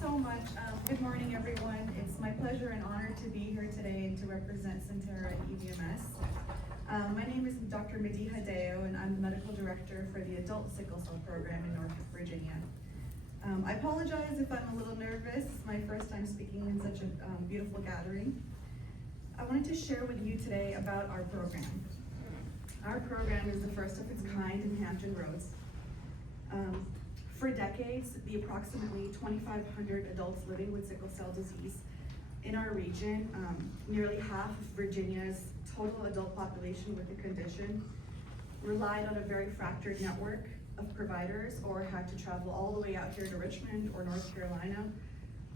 so much. Good morning, everyone. It's my pleasure and honor to be here today to represent Centera and EVMS. My name is Dr. Madi Hideo, and I'm the medical director for the Adult Sickle Cell Program in Norfolk, Virginia. I apologize if I'm a little nervous. It's my first time speaking in such a beautiful gathering. I wanted to share with you today about our program. Our program is the first of its kind in Hampton Roads. For decades, the approximately 2,500 adults living with sickle cell disease in our region, nearly half of Virginia's total adult population with the condition, relied on a very fractured network of providers or had to travel all the way out here to Richmond or North Carolina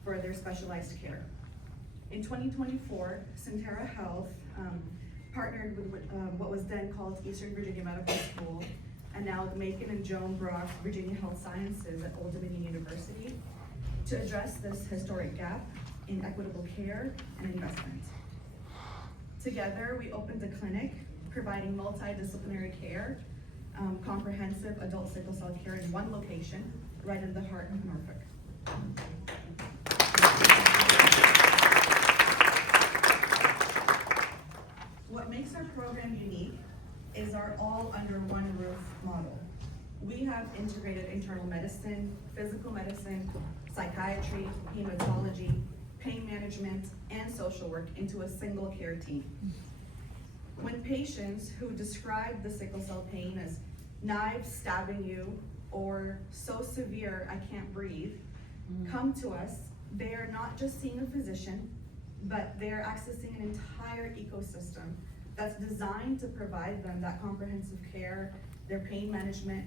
for their specialized care. In 2024, Centera Health partnered with what was then called Eastern Virginia Medical School, and now the Macon and Joan Brock Virginia Health Sciences at Old Dominion University, to address this historic gap in equitable care and investment. Together, we opened a clinic providing multidisciplinary care, comprehensive adult sickle cell care in one location, right in the heart of Norfolk. What makes our program unique is our all under one roof model. We have integrated internal medicine, physical medicine, psychiatry, hematology, pain management, and social work into a single care team. When patients who describe the sickle cell pain as knives stabbing you or so severe I can't breathe, come to us, they are not just seeing a physician, but they are accessing an entire ecosystem that's designed to provide them that comprehensive care, their pain management,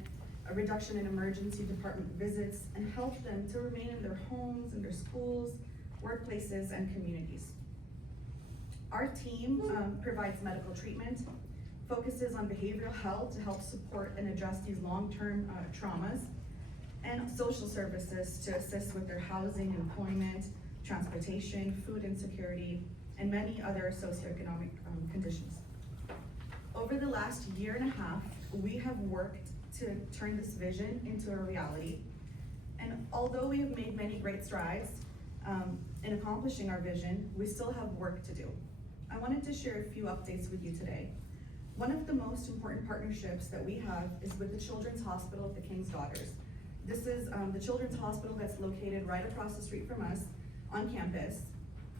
a reduction in emergency department visits, and help them to remain in their homes, in their schools, workplaces, and communities. Our team provides medical treatment, focuses on behavioral health to help support and address these long-term traumas, and social services to assist with their housing, employment, transportation, food insecurity, and many other socioeconomic conditions. Over the last year and a half, we have worked to turn this vision into a reality. And although we have made many great strides in accomplishing our vision, we still have work to do. I wanted to share a few updates with you today. One of the most important partnerships that we have is with the Children's Hospital of the King's Daughters. This is the Children's Hospital that's located right across the street from us on campus.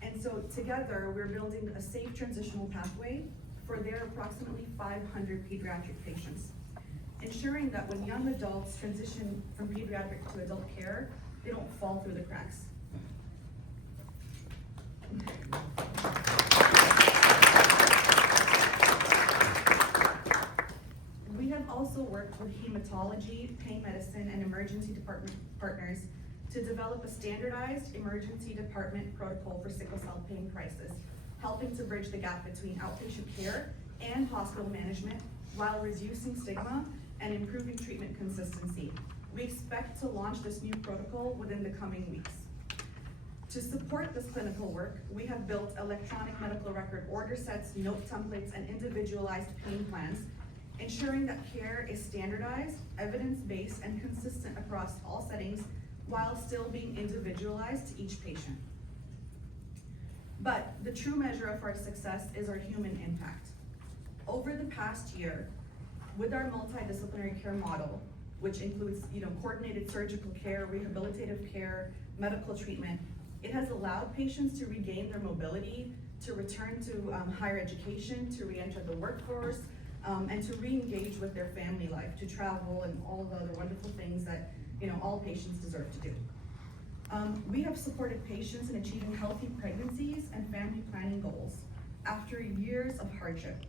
And so together, we're building a safe transitional pathway for their approximately 500 pediatric patients, ensuring that when young adults transition from pediatric to adult care, they don't fall through the cracks. We have also worked with hematology, pain medicine, and emergency department partners to develop a standardized emergency department protocol for sickle cell pain crisis, helping to bridge the gap between outpatient care and hospital management while reducing stigma and improving treatment consistency. We expect to launch this new protocol within the coming weeks. To support this clinical work, we have built electronic medical record order sets, note templates, and individualized pain plans, ensuring that care is standardized, evidence-based, and consistent across all settings while still being individualized to each patient. But the true measure of our success is our human impact. Over the past year, with our multidisciplinary care model, which includes coordinated surgical care, rehabilitative care, medical treatment, it has allowed patients to regain their mobility, to return to higher education, to re-enter the workforce, and to re-engage with their family life, to travel, and all the other wonderful things that all patients deserve to do. We have supported patients in achieving healthy pregnancies and family planning goals after years of hardship.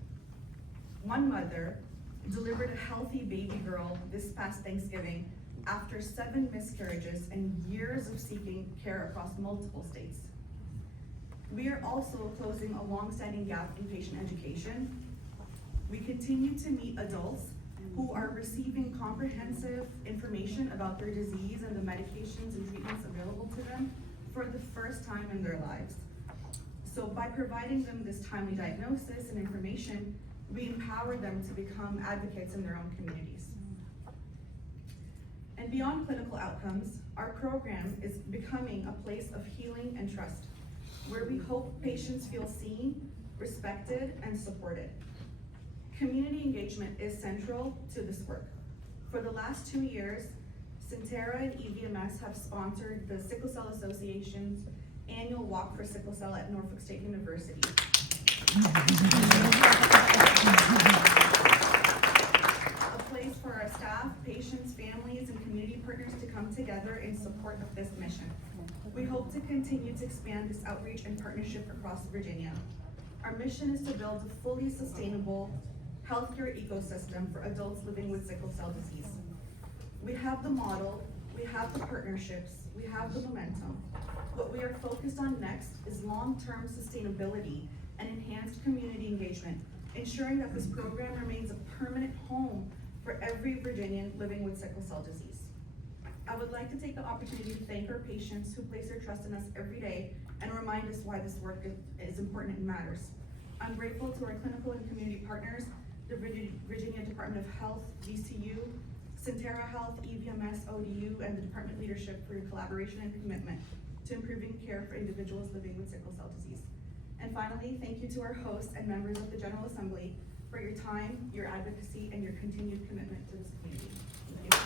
One mother delivered a healthy baby girl this past Thanksgiving after 7 miscarriages and years of seeking care across multiple states. We are also closing a long-standing gap in patient education. We continue to meet adults who are receiving comprehensive information about their disease and the medications and treatments available to them for the first time in their lives. So by providing them this timely diagnosis and information, we empower them to become advocates in their own communities. And beyond clinical outcomes, Our program is becoming a place of healing and trust, where we hope patients feel seen, respected, and supported. Community engagement is central to this work. For the last 2 years, Centera and EVMS have sponsored the Sickle Cell Association's annual Walk for Sickle Cell at Norfolk State University. A place for our staff, patients, families, and community partners to come together in support of this mission. We hope to continue to expand this outreach and partnership across Virginia. Our mission is to build a fully sustainable healthcare ecosystem for adults living with sickle cell disease. We have the model, we have the partnerships, we have the momentum. What we are focused on next is long-term sustainability and enhanced community engagement, ensuring that this program remains a permanent home for every Virginian living with sickle cell disease. I would like to take the opportunity to thank our patients who place their trust in us every day and remind us why this work is important and matters. I'm grateful to our clinical and community partners, the Virginia Department of Health, VCU, Centera Health, EVMS, ODU, and the department leadership for your collaboration and commitment to improving care for individuals living with sickle cell disease. And finally, thank you to our hosts and members of the General Assembly for your time, your advocacy, and your continued commitment to this community. Thank you.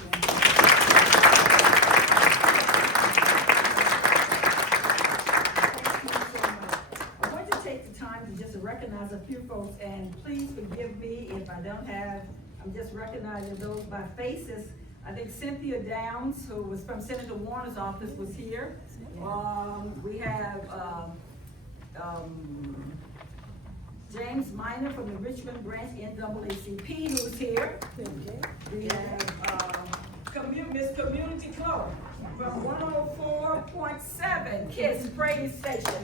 I want to take the time to just recognize a few folks, and please forgive me if I don't have, I'm just recognizing those by faces. I think Cynthia Downs, who was from Senator Warner's office, was here. We have James Minor from the Richmond branch NAACP, who's here. We have Miss Community Clark from 104.7 KISS Praise Station.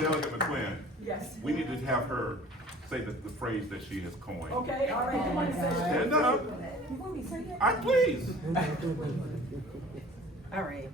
Delegate McQuinn. Yes. We need to have her say the phrase that she has coined. Okay, all right. You want to say that? Stand up. You want me to say that? I please. All right.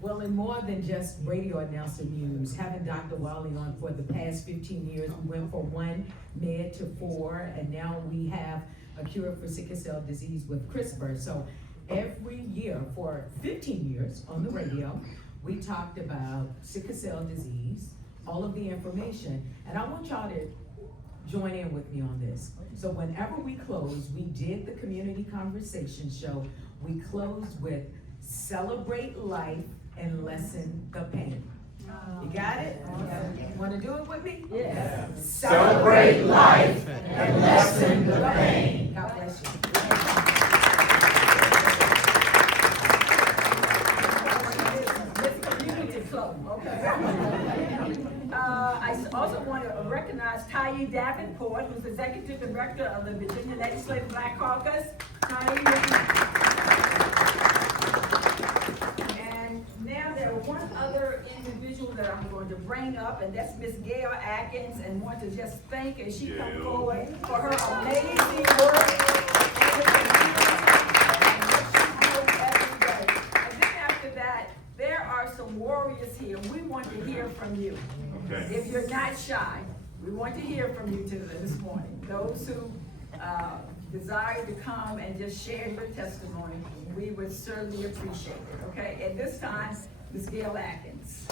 Well, in more than just radio announcer news, having Dr. Wiley on for the past 15 years, we went from 1 med to 4, and now we have a cure for sickle cell disease with CRISPR. So every year for 15 years on the radio, we talked about sickle cell disease, all of the information, and I want y'all to join in with me on this. So whenever we close, we did the community conversation show. We closed with celebrate life and lessen the pain. You got it? Want to do it with me? Yes. Celebrate life and lessen the pain. God bless you. This community club, okay. I also want to recognize Tyee Davenport, who's Executive Director of the Virginia Legislative Black Caucus. And now there are one other individual that I'm going to bring up, and that's Miss Gail Atkins, and want to just thank her as she come forward for her amazing work in the community and what she does every day. And then after that, there are some warriors here. We want to hear from you. Okay. If you're not shy, we want to hear from you this morning. Those who desire to come and just share your testimony, we would certainly appreciate it, okay? At this time, Ms. Gail Atkins.